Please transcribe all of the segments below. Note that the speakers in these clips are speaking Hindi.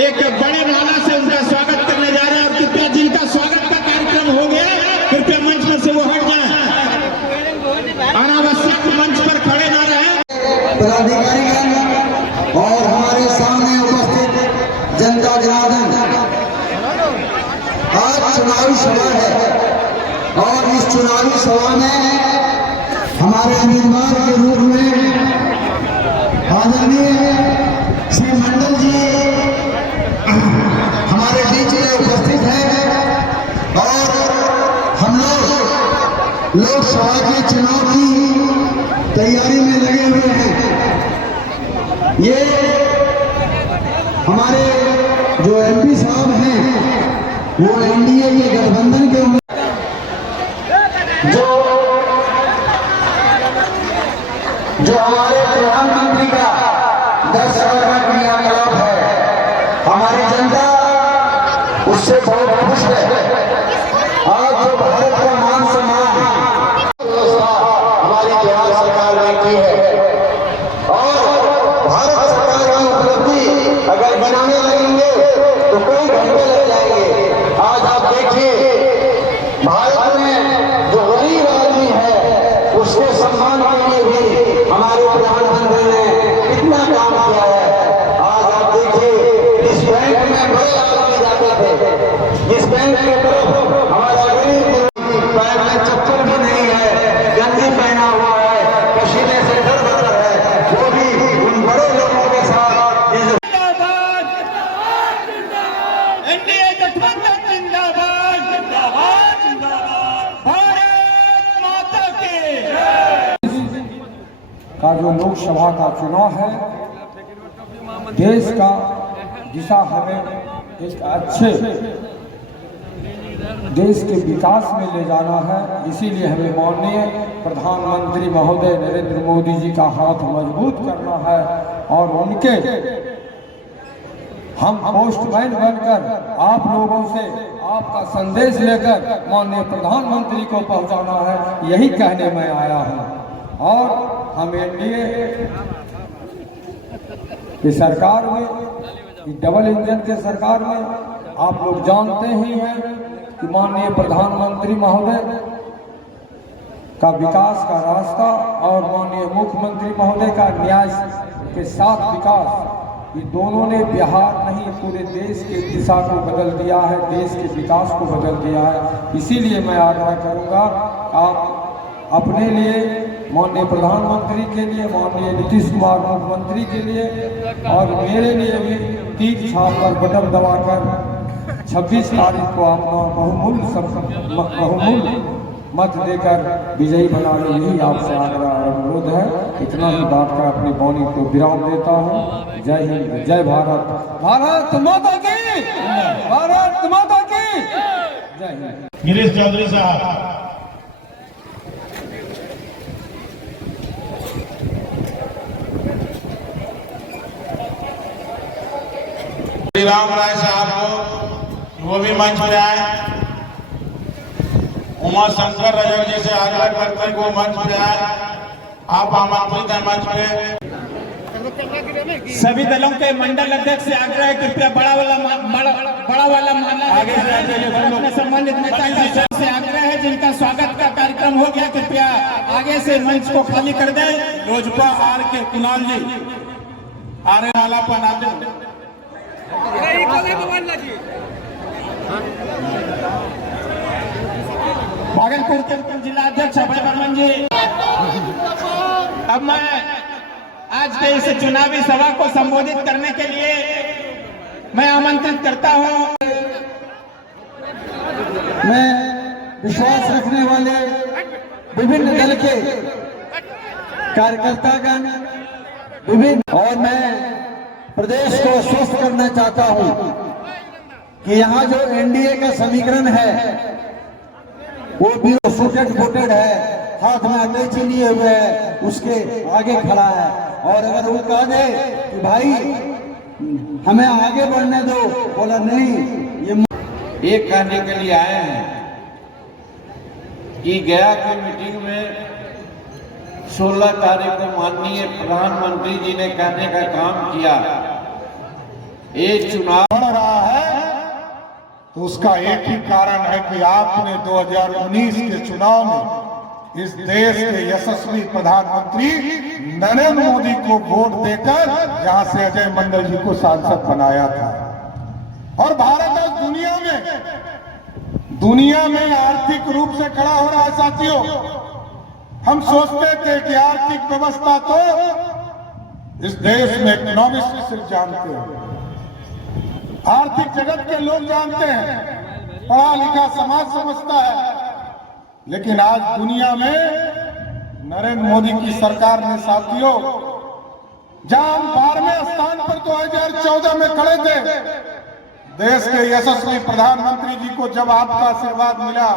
एक बड़े नारा से उनका स्वागत करने जा रहे हैं। और कृपया जिनका स्वागत का कार्यक्रम हो गया कृपया मंच पर से वो हट जाए, अनावश्यक मंच पर खड़े ना रहे। पदाधिकारीगण और हमारे सामने उपस्थित जनता जनार्दन, आज चुनावी सभा है और इस चुनावी सभा में हमारे उम्मीदवार के रूप में आदरणीय श्री मंडल जी हमारे बीच में उपस्थित हैं और हम लोग लोकसभा के चुनाव की तैयारी में लगे हुए हैं। ये हमारे जो एमपी साहब हैं वो एनडीए के गठबंधन के जो हमारे प्रधानमंत्री का 10 साल का क्रियाकलाप है, हमारी जनता उससे बहुत खुश है। आज जो भारत का मान सम्मान हमारी बिहार सरकार ने की है और भारत सरकार की उपलब्धि अगर बनाने लगेंगे तो कई घंटे लग जाएंगे। आज आप देखिए भारत में जो गरीब आदमी है उसके सम्मान के लिए भी हमारे प्रधानमंत्री ने कितना काम किया है। आज आप देखिए इस बैंक में बड़े आदमी जाते थे, इस बैंक के तरफ हमारा गरीब पैर में चप्पल भी नहीं है, गंजी पहना हुआ है, पसीने से दर है, वो भी उन बड़े लोगों के साथ एनडीए गठबंधन जिंदाबाद, जिंदाबाद, जिंदाबाद, भारत माता की का जो लोकसभा का चुनाव है, देश का दिशा हमें एक अच्छे देश के विकास में ले जाना है। इसीलिए हमें माननीय प्रधानमंत्री महोदय नरेंद्र मोदी जी का हाथ मजबूत करना है और उनके हम पोस्टमैन बनकर आप लोगों से आपका संदेश लेकर माननीय प्रधानमंत्री को पहुंचाना है, यही कहने में आया हूं। और हम एनडीए की सरकार में, डबल इंजन के सरकार में आप लोग जानते ही हैं कि माननीय प्रधानमंत्री महोदय का विकास का रास्ता और माननीय मुख्यमंत्री महोदय का न्याय के साथ विकास, ये दोनों ने बिहार नहीं पूरे देश के दिशा को बदल दिया है, देश के विकास को बदल दिया है। इसीलिए मैं आग्रह करूंगा आप अपने लिए, माननीय प्रधानमंत्री के लिए, माननीय नीतीश कुमार मुख्यमंत्री के लिए और मेरे लिए भी तीर छाप पर बटन दबाकर 26 तारीख को अपना बहुमूल्य मत देकर विजयी बना ले, यही आपसे आग्रह और अनुरोध है। इतना ही बात कर अपनी वाणी को विराम देता हूँ। जय हिंद, जय भारत, भारत माता की, भारत माता की जय हिंद। गिरीश चौधरी साहब। राम राय साहब को वो भी मंच पे आए। उमा शंकर रजक जी से आग्रह करते हैं वो मंच पे आए। आप आमंत्रित हैं मंच पे। सभी दलों के मंडल अध्यक्ष से आग्रह है कृपया बड़ा वाला माला आगे से संबंधित नेता से आग्रह है जिनका स्वागत का कार्यक्रम हो गया कृपया आगे से मंच को खाली कर दें। रोजपा आर के कुणाल जी आ रहे नाला पर नाते भागलपुर के जिला अध्यक्ष अभय बर्मन जी। अब मैं आज के इस चुनावी सभा को संबोधित करने के लिए मैं आमंत्रित करता हूं। मैं विश्वास रखने वाले विभिन्न दल के कार्यकर्तागण विभिन्न, और मैं प्रदेश को स्वस्थ करना चाहता हूं कि यहाँ जो एनडीए का समीकरण है वो भी सूटेड फूटेड है, हाथ में अटैची लिए हुए है, उसके आगे खड़ा है। और अगर वो कह दे कि भाई हमें आगे बढ़ने दो, बोला नहीं। ये कहने के लिए आए हैं कि गया की मीटिंग में 16 तारीख को माननीय प्रधानमंत्री जी ने कहने का काम किया, ये चुनाव तो उसका एक ही कारण है कि आपने 2019 के चुनाव में इस देश के यशस्वी प्रधानमंत्री नरेंद्र मोदी को वोट देकर यहां से अजय मंडल जी को सांसद बनाया था। और भारत आज दुनिया में आर्थिक रूप से खड़ा हो रहा है। साथियों, हम सोचते थे कि आर्थिक व्यवस्था तो इस देश में इकोनॉमिस्ट सिर्फ जानते हैं, आर्थिक जगत के लोग जानते हैं, पढ़ा लिखा समाज समझता है। लेकिन आज दुनिया में नरेंद्र मोदी की सरकार ने साथियों, जहां हम 12वें स्थान पर 2014 में खड़े थे, देश के यशस्वी प्रधानमंत्री जी को जब आपका आशीर्वाद मिला,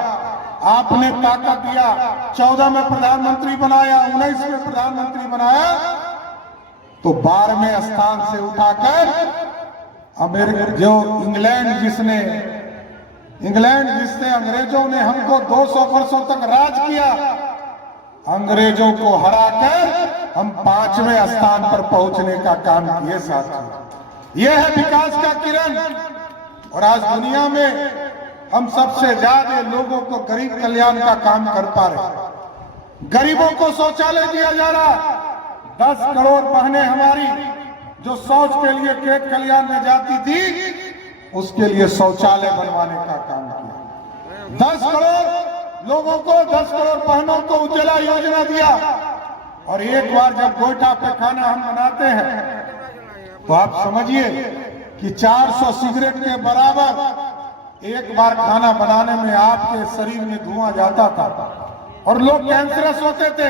आपने ताकत दिया, 14 में प्रधानमंत्री बनाया, 19 में प्रधानमंत्री बनाया, तो 12वें स्थान से उठाकर अमेरिका जो इंग्लैंड जिससे अंग्रेजों ने हमको 200 वर्षों तक राज किया, अंग्रेजों को हराकर हम 5वें स्थान पर पहुंचने का काम किए। साथियों, यह है विकास का किरण। और आज दुनिया में हम सबसे ज्यादा लोगों को गरीब कल्याण का काम कर पा रहे। गरीबों को शौचालय दिया जा रहा, 10 करोड़ बहनें हमारी जो शौच के लिए खेत खलियान में जाती थी, उसके लिए शौचालय बनवाने का काम किया। 10 करोड़ लोगों को, 10 करोड़ बहनों को उज्ज्वला योजना दिया। और एक बार जब गोईठा पे खाना हम बनाते हैं तो आप समझिए कि 400 सिगरेट के बराबर एक बार खाना बनाने में आपके शरीर में धुआं जाता था और लोग कैंसरस होते थे।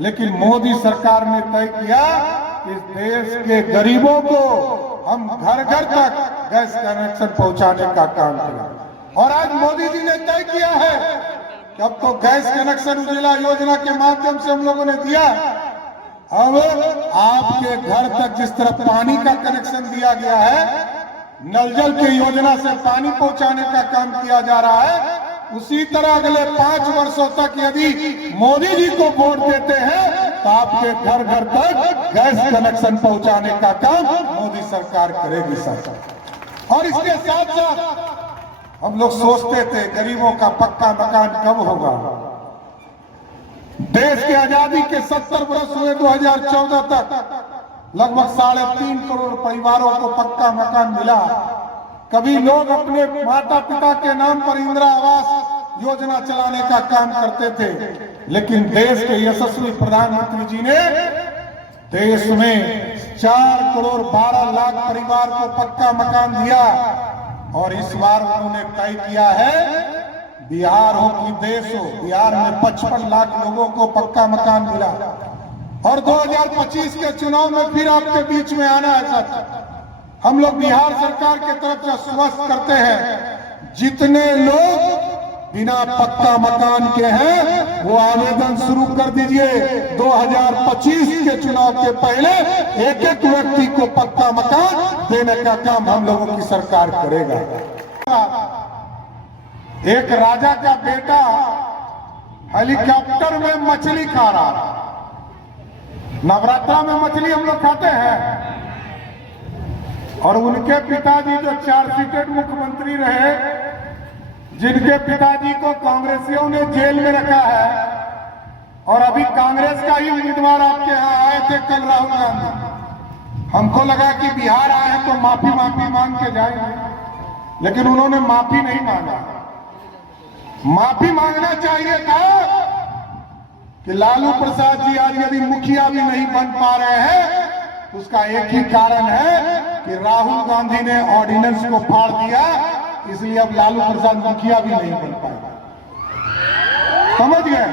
लेकिन मोदी सरकार ने तय किया कि इस देश के गरीबों को हम घर घर तक गैस कनेक्शन पहुंचाने का काम करें। और आज मोदी जी ने तय किया है कि अब तो गैस कनेक्शन उज्ज्वला योजना के माध्यम से हम लोगों ने दिया, अब आपके घर तक जिस तरह पानी का कनेक्शन दिया गया है, नल जल की योजना से पानी पहुंचाने का काम किया जा रहा है, उसी तरह अगले 5 वर्षों तक यदि मोदी जी को वोट देते हैं तो आपके घर घर तक गैस कनेक्शन पहुंचाने का काम मोदी सरकार करेगी। सरकार और इसके साथ साथ हम लोग सोचते थे गरीबों का पक्का मकान कब होगा। देश की आजादी के 70 वर्ष हुए 2014 तक लगभग 3.5 करोड़ परिवारों को पक्का मकान मिला। कभी लोग अपने माता पिता के नाम पर इंदिरा आवास योजना चलाने का काम करते थे, लेकिन देश के यशस्वी प्रधानमंत्री जी ने देश में 4 करोड़ 12 लाख परिवार को पक्का मकान दिया। और इस बार उन्होंने तय किया है, बिहार हो कि देश हो, बिहार में 55 लाख लोगों को पक्का मकान मिला। और 2025 के चुनाव में फिर आपके बीच में आना है। सर, हम लोग बिहार सरकार की तरफ से आश्वस्त करते हैं, जितने लोग बिना पक्का मकान के हैं वो आवेदन शुरू कर दीजिए। 2025 के चुनाव के पहले एक एक व्यक्ति को पक्का मकान देने का काम हम लोगों की सरकार करेगा। एक राजा का बेटा हेलीकॉप्टर में मछली खा रहा। नवरात्रा में मछली हम लोग खाते हैं, और उनके पिताजी जो 4 सीटेड मुख्यमंत्री रहे, जिनके पिताजी को कांग्रेसियों ने जेल में रखा है, और अभी कांग्रेस का ही उम्मीदवार आपके यहाँ आए थे कल, राहुल गांधी। हमको लगा कि बिहार आए हैं तो माफी मांग के जाएंगे, लेकिन उन्होंने माफी नहीं मांगा। माफी मांगना चाहिए था कि लालू प्रसाद जी आज यदि मुखिया भी नहीं बन पा रहे हैं, उसका एक ही कारण है कि राहुल गांधी ने ऑर्डिनेंस को फाड़ दिया, इसलिए अब लालू प्रसाद मुखिया भी नहीं बन पाएगा। समझ गए?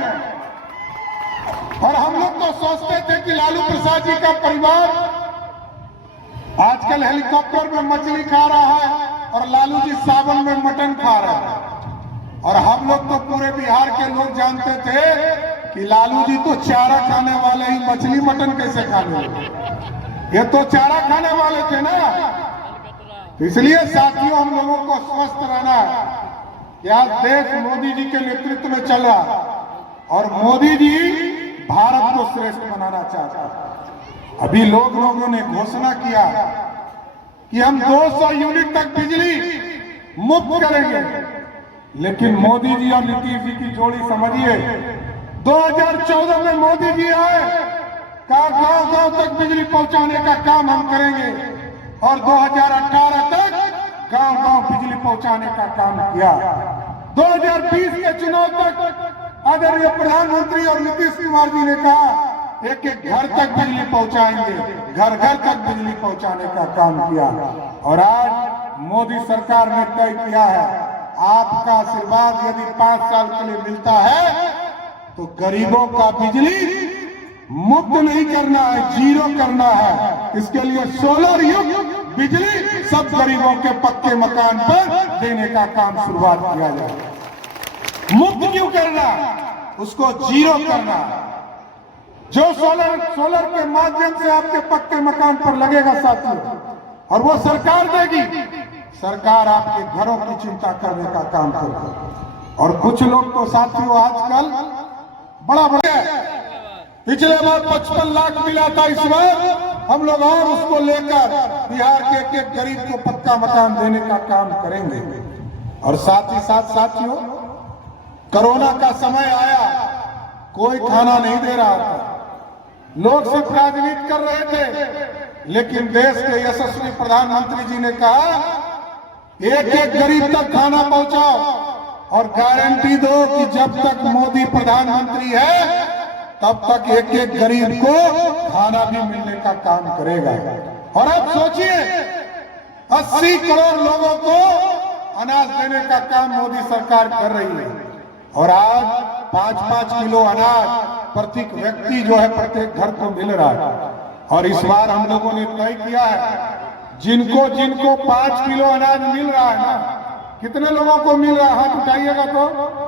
और हम लोग तो सोचते थे कि लालू प्रसाद जी का परिवार आजकल हेलीकॉप्टर में मछली खा रहा है और लालू जी सावन में मटन खा रहा है। और हम लोग तो पूरे बिहार के लोग जानते थे कि लालू जी तो चारा खाने वाले ही, मछली मटन कैसे खाने, ये तो चारा खाने वाले थे ना। इसलिए साथियों, हम लोगों को स्वस्थ रहना है कि आज देश मोदी जी के नेतृत्व में चल रहा, और मोदी जी भारत को श्रेष्ठ बनाना चाहता है। अभी लोगों ने घोषणा किया कि हम 200 यूनिट तक बिजली मुफ्त करेंगे। लेकिन मोदी जी और नीतीश जी की जोड़ी समझिए, 2014 में मोदी जी आए, कहा गांव गांव तक बिजली पहुंचाने का काम हम करेंगे, और 2018 तक गांव गांव बिजली पहुंचाने का काम किया। 2020 के चुनाव तक आदरणीय प्रधानमंत्री और नीतीश कुमार जी ने कहा एक एक घर तक बिजली पहुंचाएंगे, घर घर तक बिजली पहुंचाने का काम किया। और आज मोदी सरकार ने तय किया है, आपका आशीर्वाद यदि 5 साल के लिए मिलता है तो गरीबों का बिजली मुफ्त नहीं करना है, जीरो करना है। इसके लिए सोलर युक्त बिजली सब गरीबों के पक्के मकान पर देने का काम शुरुआत किया जाए। मुफ्त क्यों करना, उसको जीरो करना। जो सोलर के माध्यम से आपके पक्के मकान पर लगेगा साथियों, और वो सरकार देगी, सरकार आपके घरों की चिंता करने का काम करेगी। और कुछ लोग तो साथियों आजकल बड़ा पिछले बार 55 लाख मिला था, इस बार हम लोग और उसको लेकर बिहार के एक एक गरीब को पक्का मकान देने का काम करेंगे। और साथ ही साथ साथियों, कोरोना का समय आया, कोई खाना नहीं दे रहा था, लोग सिर्फ राजनीति कर रहे थे, लेकिन देश के यशस्वी प्रधानमंत्री जी ने कहा एक एक गरीब तक खाना पहुंचाओ, और गारंटी दो कि जब तक मोदी प्रधानमंत्री है तब तक एक एक गरीब को खाना भी मिलने का काम करेगा। और अब सोचिए, 80 करोड़ लोगों को अनाज देने का काम मोदी सरकार कर रही है। और आज 5-5 किलो अनाज प्रत्येक व्यक्ति जो है प्रत्येक घर को मिल रहा है। और इस बार हम लोगों ने तय किया है, जिनको जिनको 5 किलो अनाज मिल रहा है ना, कितने लोगों को मिल रहा है, हाथ उठाइएगा तो।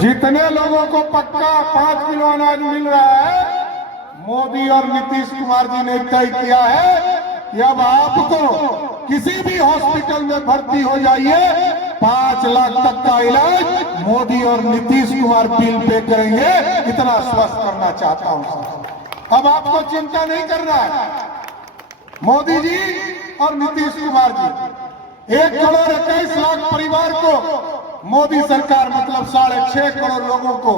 जितने लोगों को पक्का 5 किलो अनाज मिल रहा है, मोदी और नीतीश कुमार जी ने तय किया है कि अब आपको किसी भी हॉस्पिटल में भर्ती हो जाइए, 5 लाख तक का इलाज मोदी और नीतीश कुमार बिल पे करेंगे। इतना स्वस्थ करना चाहता हूं। अब आपको चिंता नहीं करना है। मोदी जी और नीतीश कुमार जी 1 करोड़ 21 लाख परिवार को मोदी सरकार, मतलब 6.5 करोड़ लोगों को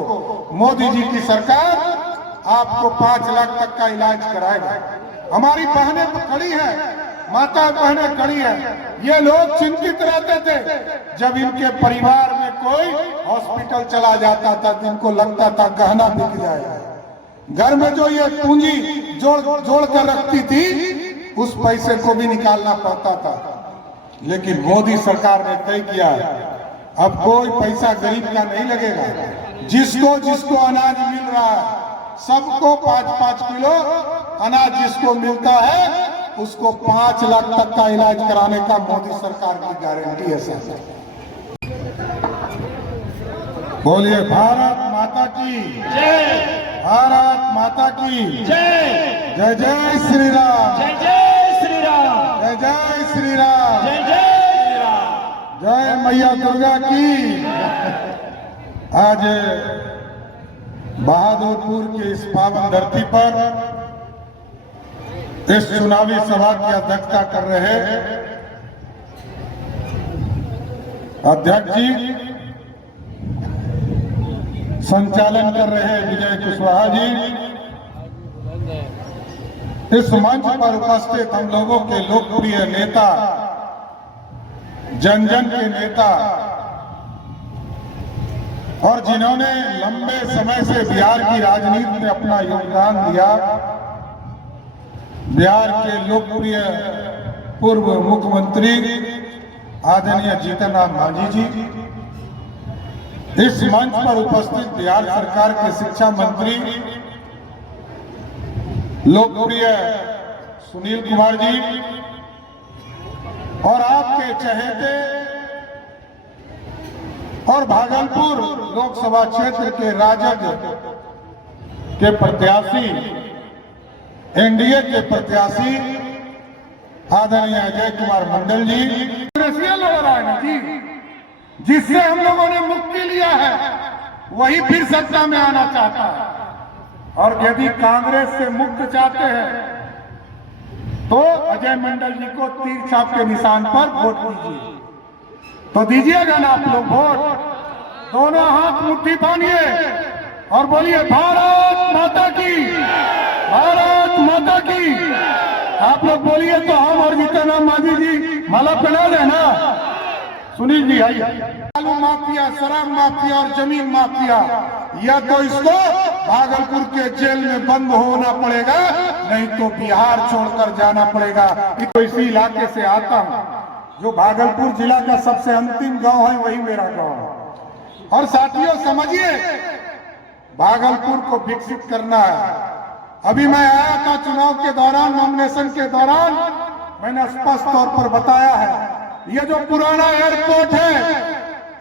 मोदी जी की सरकार आपको 5 लाख तक का इलाज कराएगा। हमारी बहनें खड़ी हैं, माता बहनें खड़ी हैं, ये लोग चिंतित रहते थे जब इनके परिवार में कोई हॉस्पिटल चला जाता था तो इनको लगता था गहना बिक जाएगा। घर में जो ये पूंजी जोड़ कर रखती थी, उस पैसे को भी निकालना पड़ता था। लेकिन मोदी सरकार ने तय किया, अब कोई पैसा गरीब का नहीं लगेगा। जिसको जिसको अनाज मिल रहा है, सबको 5-5 किलो अनाज जिसको मिलता है, उसको 5 लाख तक का इलाज कराने का मोदी सरकार की गारंटी है। सर बोलिए भारत माता की जय, भारत माता की जय, जय जय श्री राम, जय जय श्री राम, जय जय श्री राम, जय जय श्री राम, जय मैया दुर्गा की। आज बहादुरपुर की इस पावन धरती पर इस चुनावी सभा की अध्यक्षता कर रहे अध्यक्ष जी, संचालन कर रहे विजय कुशवाहा जी, इस मंच पर उपस्थित हम लोगों के लोकप्रिय नेता, जन जन के नेता, और जिन्होंने लंबे समय से बिहार की राजनीति में अपना योगदान दिया, बिहार के लोकप्रिय पूर्व मुख्यमंत्री आदरणीय जीतन राम मांझी जी, इस मंच पर उपस्थित बिहार सरकार के शिक्षा मंत्री लोकप्रिय सुनील कुमार जी, और आपके चहेते और भागलपुर लोकसभा क्षेत्र के राजद के प्रत्याशी, एनडीए के प्रत्याशी आदरणीय अजय कुमार मंडल जी, लड़ रहा है ना जी, जिससे हम लोगों ने मुक्ति लिया है, वही फिर सत्ता में आना चाहता है। और यदि कांग्रेस से मुक्त चाहते हैं तो अजय मंडल जी को तीर छाप के निशान पर वोट दीजिए। तो दीजिएगा ना आप लोग वोट। दोनों हाथ मुट्ठी बांधिए और बोलिए भारत माता की, भारत माता की। आप लोग बोलिए तो हम और जितना मांझी जी माला पहना देना। सुनील जी आइए। बालू माफिया, शराब माफिया और जमीन माफिया, या तो इसको भागलपुर के जेल में बंद होना पड़ेगा, नहीं तो बिहार छोड़कर जाना पड़ेगा। तो इसी इलाके से आता हूँ, जो भागलपुर जिला का सबसे अंतिम गांव है वही मेरा गांव है। और साथियों समझिए, भागलपुर को विकसित करना है। अभी मैं आया था चुनाव के दौरान, नॉमिनेशन के दौरान मैंने स्पष्ट तौर पर बताया है, ये जो पुराना एयरपोर्ट है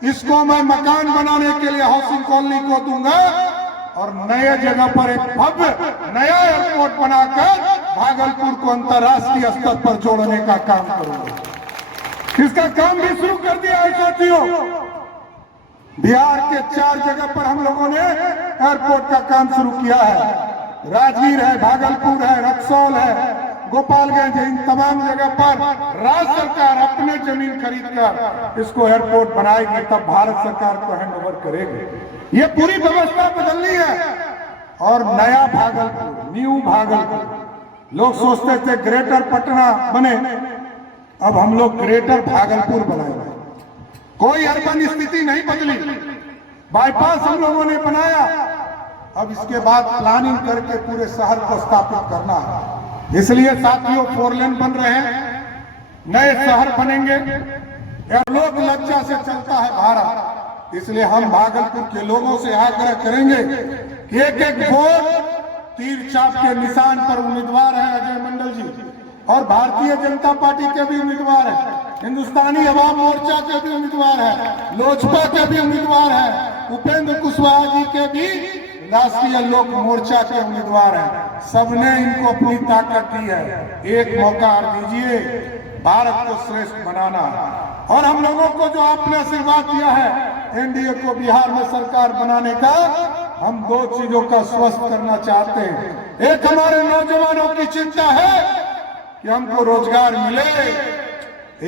इसको मैं मकान बनाने के लिए हाउसिंग कॉलोनी को दूंगा और नए जगह पर एक भव्य नया एयरपोर्ट बनाकर भागलपुर को अंतर्राष्ट्रीय स्तर पर जोड़ने का काम करूंगा। इसका काम भी शुरू कर दिया है साथियों। बिहार के 4 जगह पर हम लोगों ने एयरपोर्ट का काम शुरू किया है। राजगीर है, भागलपुर है, रक्सौल है, गोपालगंज है। इन तमाम जगह पर राज्य सरकार अपने जमीन खरीदकर इसको एयरपोर्ट बनाएगी, तब भारत सरकार को हैंडओवर करेगी। ये पूरी व्यवस्था बदलनी है। और नया भागलपुर, न्यू भागलपुर, लोग सोचते थे ग्रेटर पटना बने, अब हम लोग ग्रेटर भागलपुर बनाएंगे। कोई अर्बन स्थिति नहीं बदली। बाईपास हम लोगों ने बनाया, अब इसके बाद प्लानिंग करके पूरे शहर को स्थापित करना है। इसलिए साथियों 4 लेन बन रहे हैं, नए शहर बनेंगे। लोक लज्जा से चलता है भारत, इसलिए हम भागलपुर के लोगों से आग्रह करेंगे कि एक वोट तीर छाप के निशान पर उम्मीदवार है अजय मंडल जी, और भारतीय जनता पार्टी के भी उम्मीदवार है, हिंदुस्तानी अवाम मोर्चा के भी उम्मीदवार है, लोजपा के भी उम्मीदवार है, उपेंद्र कुशवाहा जी के भी राष्ट्रीय लोक मोर्चा के उम्मीदवार हैं। सबने इनको अपनी ताकत दी है। एक मौका और दीजिए, भारत को श्रेष्ठ बनाना। और हम लोगों को जो आपने आशीर्वाद दिया है एनडीए को बिहार में सरकार बनाने का, हम 2 चीजों का स्वस्थ करना चाहते हैं। एक, हमारे नौजवानों की चिंता है कि हमको रोजगार मिले।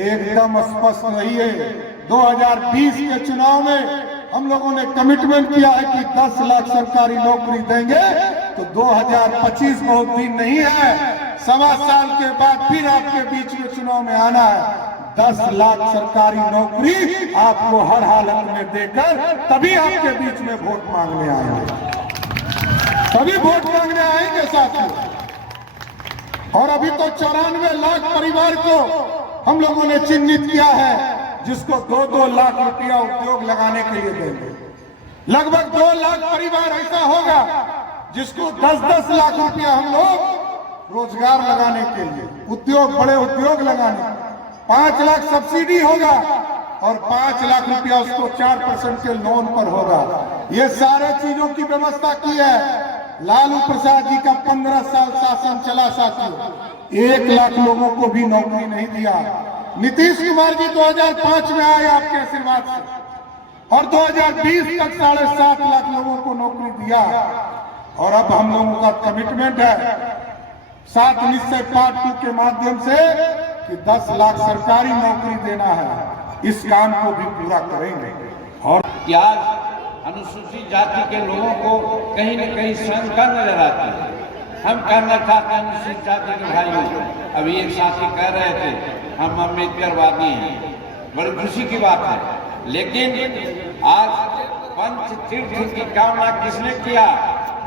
एकदम स्पष्ट नहीं है। 2020 के चुनाव में हम लोगों ने कमिटमेंट किया है कि 10 लाख सरकारी नौकरी देंगे, तो 2025 बहुत दिन नहीं है, 1.25 साल के बाद फिर आपके बीच में चुनाव में आना है। 10 लाख सरकारी नौकरी आपको हर हालत में देकर तभी आपके बीच में वोट मांगने आएंगे, तभी वोट मांगने आएंगे साथियों। और अभी तो 94 लाख परिवार को हम लोगों ने चिन्हित किया है, जिसको 2-2 लाख रुपया उद्योग लगाने के लिए देंगे। लगभग 2 लाख परिवार ऐसा होगा जिसको 10-10 लाख रुपया हम लोग रोजगार लगाने के लिए, उद्योग, बड़े उद्योग लगाने। 5 लाख सब्सिडी होगा और 5 लाख रुपया उसको 4% के लोन पर होगा। ये सारे चीजों की व्यवस्था की है। लालू प्रसाद जी का 15 साल शासन चला साथियों, 1 लाख लोगों को भी नौकरी नहीं दिया। नीतीश कुमार जी 2005 में आए आपके आशीर्वाद से, और 2020 तक 7.5 लाख लोगों को नौकरी दिया। और अब हम लोगों का कमिटमेंट है 7 निश्चय पार्ट 2 के माध्यम से कि 10 लाख सरकारी नौकरी देना है। इस काम को भी पूरा करेंगे। और आज अनुसूचित जाति के लोगों को कहीं न कहीं शंका नजर आती है। हम कहना चाहते हैं अनुसूचित जाति के भाइयों, अभी एक साथी कह रहे थे हम अम्बेडकरवादी हैं, बड़ी खुशी की बात है। लेकिन आज पंच तीर्थ की कामना किसने किया?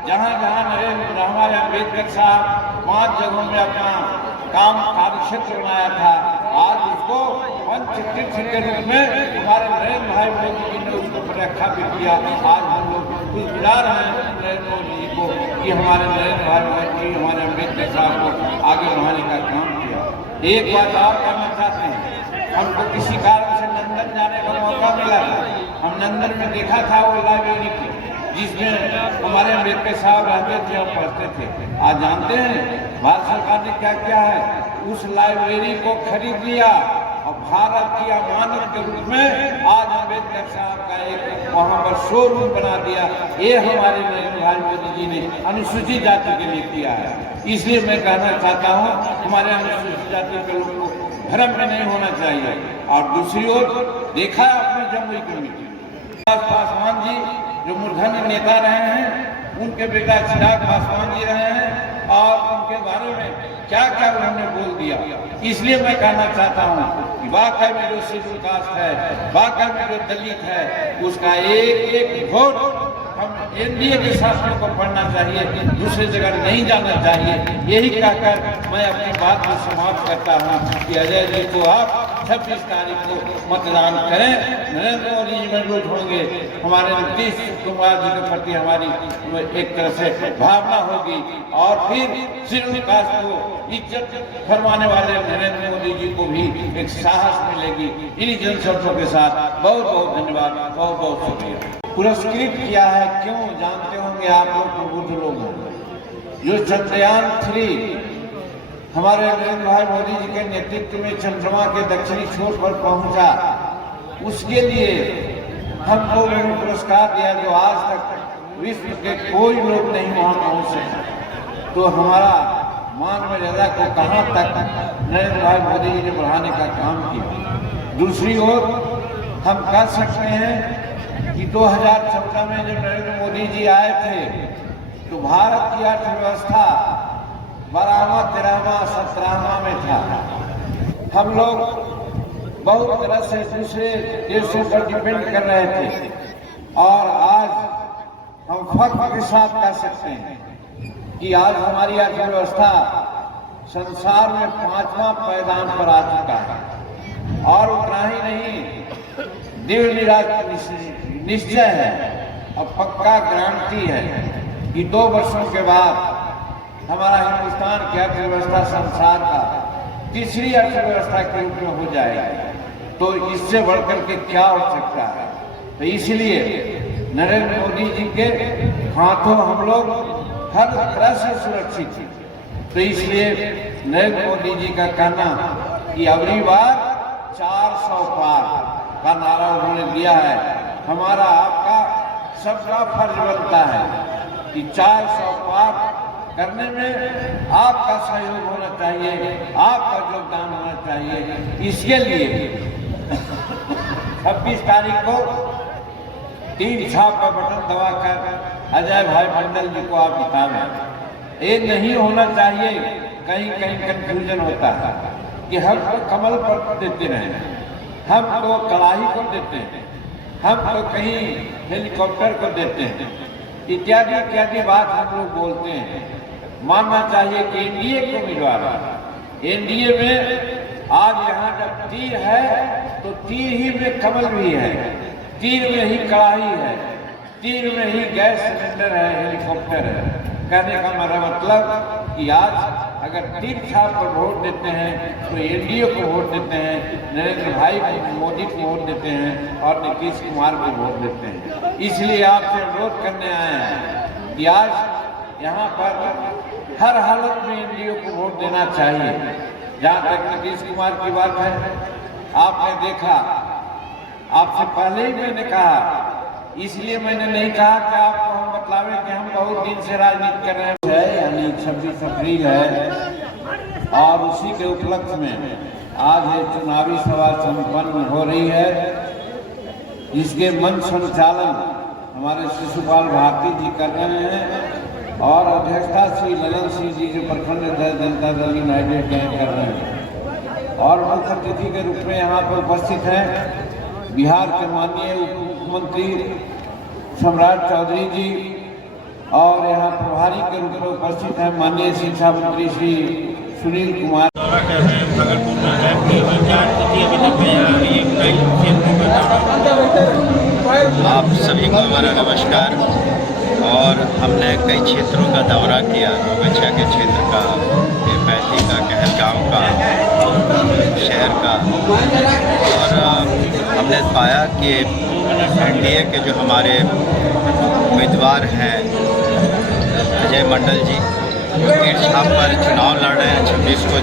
जहाँ जहाँ हमारे अम्बेडकर साहब 5 जगहों में अपना काम कार्य क्षेत्र बनाया था, आज उसको पंच तीर्थ के रूप में हमारे नरेंद्र भाई मोदी जी ने उसको रखा भी किया। आज हम लोग बुला रहे हैं नरेंद्र मोदी जी को कि हमारे नरेंद्र भाई मोदी जी हमारे अम्बेडकर साहब को आगे बढ़ाने का काम किया। एक बात और कहना चाहते हैं, हमको किसी कारण से लंदन जाने का मौका मिला था। हम लंदन में देखा था वो लाइब्रेरी की जिसमें हमारे अम्बेडकर साहब रहते थे और पढ़ते थे। आज जानते हैं भारत सरकार ने क्या किया है? उस लाइब्रेरी को खरीद लिया और भारत की अमानत के रूप में आज अम्बेडकर साहब का एक वहाँ पर शोरूम बना दिया। ये हमारे नरेंद्र भाई मोदी जी ने अनुसूचित जाति के लिए किया है। इसलिए मैं कहना चाहता हूँ हमारे अनुसूचित जाति के लोगों को भ्रम में नहीं होना चाहिए। और दूसरी ओर देखा है आपने जमुई कमेटी। पासवान जी जो मूर्धन्य नेता रहे हैं, उनके बेटा चिराग पासवान जी रहे हैं और उनके बारे में क्या क्या उन्होंने बोल दिया। इसलिए मैं कहना चाहता हूँ कि वाकई में जो शेड्यूल कास्ट है, वाकई में जो दलित है, उसका एक एक वोट हम एनडीए के शासनों को पढ़ना चाहिए, दूसरी जगह नहीं जाना चाहिए। यही कहकर मैं अपनी बात को समाप्त करता हूँ कि अजय जी को आप 26 तारीख को मतदान करें। नरेंद्र मोदी जी मजबूत होंगे, हमारे नीतीश कुमार जी के प्रति हमारी एक तरह से भावना होगी और फिर शेड्यूल कास्ट को इज्जत फरमाने वाले नरेंद्र मोदी जी को भी एक साहस मिलेगी। इन्हीं जनशब्दों के साथ बहुत बहुत धन्यवाद, बहुत बहुत शुक्रिया। पुरस्कृत किया है क्यों, जानते होंगे आप लोग, बुद्ध लोग हैं। जो चंद्रयान 3 हमारे नरेंद्र भाई मोदी जी के नेतृत्व में चंद्रमा के दक्षिणी छोर पर पहुंचा, उसके लिए हम लोगों ने पुरस्कार दिया जो आज तक विश्व के कोई लोग नहीं वहां पहुंच सके। तो हमारा मान मर्यादा को कहां तक नरेंद्र भाई मोदी जी ने बढ़ाने का काम किया। दूसरी ओर हम कह सकते हैं कि 2014 में जब नरेंद्र मोदी जी आए थे तो भारत की अर्थव्यवस्था 12वां, 13वां, 17वां में था। हम लोग बहुत तरह से दूसरे देशों पर डिपेंड कर रहे थे और आज हम फख्र के साथ कह सकते हैं कि आज हमारी अर्थव्यवस्था संसार में 5वां पायदान पर आ चुका है। और उतना ही नहीं, दृढ़ निश्चय है और पक्का गारंटी है कि 2 वर्षों के बाद हमारा हिंदुस्तान की अर्थव्यवस्था संसार का तीसरी अर्थव्यवस्था के रूप में हो जाएगी। तो इससे बढ़कर के क्या हो सकता है। तो इसलिए नरेंद्र मोदी जी के हाथों हम लोग हर तरह से सुरक्षित हैं। तो इसलिए नरेंद्र मोदी जी का कहना कि अगली बार 400 पार का नारा उन्होंने दिया है, हमारा आपका सबका फर्ज बनता है कि 400 पार करने में आपका सहयोग होना चाहिए, आपका योगदान होना चाहिए। इसके लिए 26 तारीख को 3 छाप का बटन दबाकर अजय भाई मंडल जी को आप जिताएं। ये नहीं होना चाहिए, कहीं कहीं कंफ्यूजन होता है कि हम तो कमल पर देते रहे, हम तो कड़ाही को देते हैं, हम तो कहीं हेलीकॉप्टर को देते हैं, इत्यादि इत्यादि बात हम लोग बोलते हैं। मानना चाहिए कि एनडीए को उम्मीदवार है। एनडीए में आज यहाँ जब तीर है तो तीर ही में कमल भी है, तीर में ही कड़ाही है, तीर में ही गैस सिलेंडर है, हेलीकॉप्टर है। कहने का मेरा मतलब कि आज अगर तीर छाप पर वोट देते हैं तो एनडीए को वोट देते हैं, नरेंद्र भाई मोदी को वोट देते हैं और नीतीश कुमार को वोट देते हैं। इसलिए आपसे अनुरोध करने आए हैं कि आज यहाँ पर हर हालत में एनडीए को वोट देना चाहिए। जहाँ तक नीतीश कुमार की बात है, आपने देखा, आपसे पहले ही मैंने कहा, इसलिए मैंने नहीं कहा कि आपको हम बतलावे कि हम बहुत दिन से राजनीति कर रहे हैं। यानी 26 अप्रैल है और उसी के उपलक्ष्य में आज ये चुनावी सभा संपन्न हो रही है, जिसके मंच संचालन हमारे शिशुपाल भारती जी कर रहे हैं और अध्यक्षता श्री ललन सिंह जी जो प्रखंड जनता दल यूनाइटेड के कर रहे हैं। और मुख्य अतिथि के रूप में यहाँ पर उपस्थित हैं बिहार के माननीय उप मुख्यमंत्री सम्राट चौधरी जी और यहाँ प्रभारी के रूप में उपस्थित हैं माननीय शिक्षा मंत्री श्री सुनील कुमार। आप सभी को हमारा नमस्कार। और हमने कई क्षेत्रों का दौरा किया, नौगछिया के क्षेत्र का, पैती का, कहलगांव का, शहर का, और हमने पाया कि एनडीए के जो हमारे उम्मीदवार हैं अजय मंडल जी, जो तीर छाप पर चुनाव लड़ रहे हैं, 26 को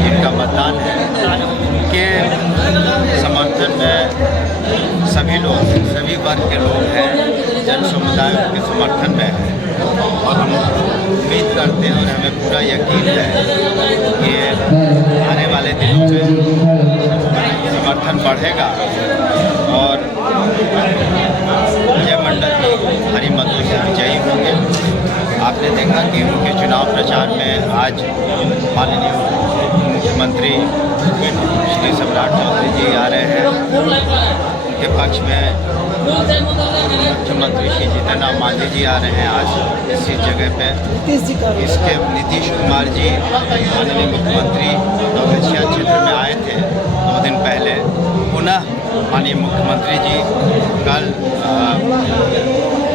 जिनका मतदान है, उनके समर्थन में सभी लोग, सभी वर्ग के लोग हैं, जन समुदाय उनके समर्थन में है। और हम उम्मीद करते हैं और हमें पूरा यकीन है कि आने वाले दिनों में समर्थन बढ़ेगा और अजय मंडल जी भारी मतों से विजयी होंगे। आपने देखा कि उनके चुनाव प्रचार में आज माननीय मुख्यमंत्री श्री सम्राट चौधरी जी आ रहे हैं। उनके पक्ष में मुख्यमंत्री श्री जीतन राम मांझी जी आ रहे हैं आज इसी जगह पे। इसके नीतीश कुमार जी माननीय मुख्यमंत्री नवगछिया क्षेत्र में आए थे 2 दिन पहले। पुनः माननीय मुख्यमंत्री जी कल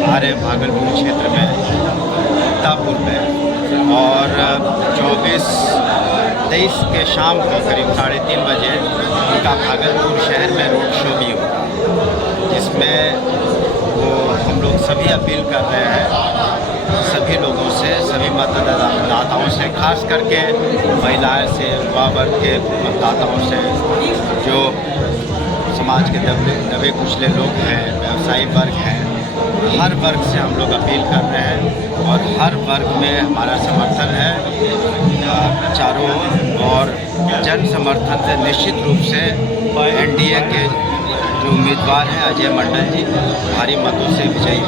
आ रहे भागलपुर क्षेत्र में मुक्तापुर में और 24-23 के शाम को करीब 3:30 बजे उनका भागलपुर शहर में रोड शो भी होगा, जिसमें वो हम लोग सभी अपील कर रहे हैं सभी लोगों से, सभी मतदाताओं से, खास करके महिलाएं से, युवा वर्ग के मतदाताओं से, जो समाज के दबे कुचले लोग हैं, व्यवसायी वर्ग हैं, हर वर्ग से हम लोग अपील कर रहे हैं और हर वर्ग में हमारा समर्थन है चारों ओर। और जन समर्थन से निश्चित रूप से एनडीए के जो उम्मीदवार हैं अजय मंडल जी भारी मतों से विजयी।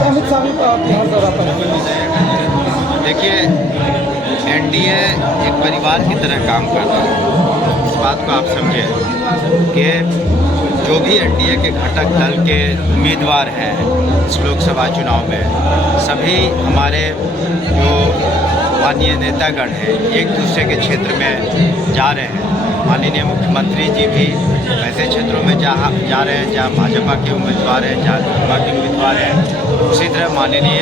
अमित शाह बिहार दौरा पर देखिए, एनडीए एक परिवार की तरह काम कर रहा है। इस बात को आप समझें कि जो भी एनडीए के घटक दल के उम्मीदवार हैं इस लोकसभा चुनाव में, सभी हमारे जो माननीय नेतागण हैं एक दूसरे के क्षेत्र में जा रहे हैं। माननीय मुख्यमंत्री जी भी ऐसे क्षेत्रों में जा रहे हैं जहाँ भाजपा के उम्मीदवार हैं, जहाँ भाजपा के उम्मीदवार हैं। उसी तरह माननीय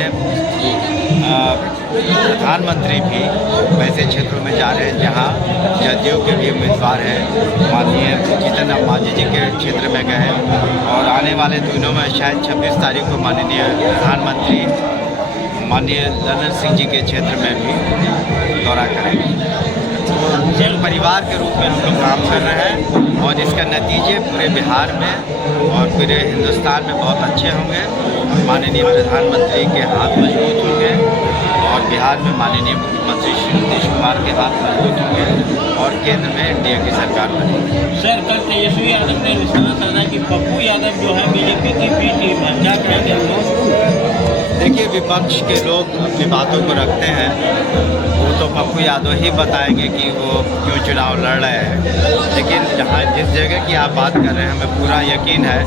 प्रधानमंत्री भी वैसे क्षेत्रों में जा रहे हैं जहां जदयू के भी उम्मीदवार हैं। माननीय जीतन राम मांझी जी के क्षेत्र में गए हैं और आने वाले दिनों में शायद 26 तारीख को माननीय प्रधानमंत्री माननीय ललन सिंह जी के क्षेत्र में भी दौरा करेंगे। एक परिवार के रूप में हम लोग काम कर रहे हैं और इसका नतीजे पूरे बिहार में और पूरे हिंदुस्तान में बहुत अच्छे होंगे। माननीय प्रधानमंत्री के हाथ मजबूत होंगे और बिहार में माननीय मुख्यमंत्री श्री नीतीश कुमार के हाथ मजबूत होंगे और केंद्र में एनडीए की सरकार बनेगी। सर, कल तेजस्वी यादव ने निशाना साधा कि पप्पू यादव जो है बीजेपी की बी टीम है, क्या कहेंगे? देखिए, विपक्ष के लोग अपनी बातों को रखते हैं, वो तो पप्पू यादव ही बताएंगे कि वो क्यों चुनाव लड़ रहे हैं। लेकिन जिस जगह की आप बात कर रहे हैं, हमें पूरा यकीन है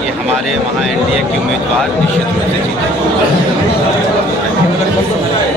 कि हमारे वहाँ एनडीए के उम्मीदवार निश्चित रूप से जीतेंगे।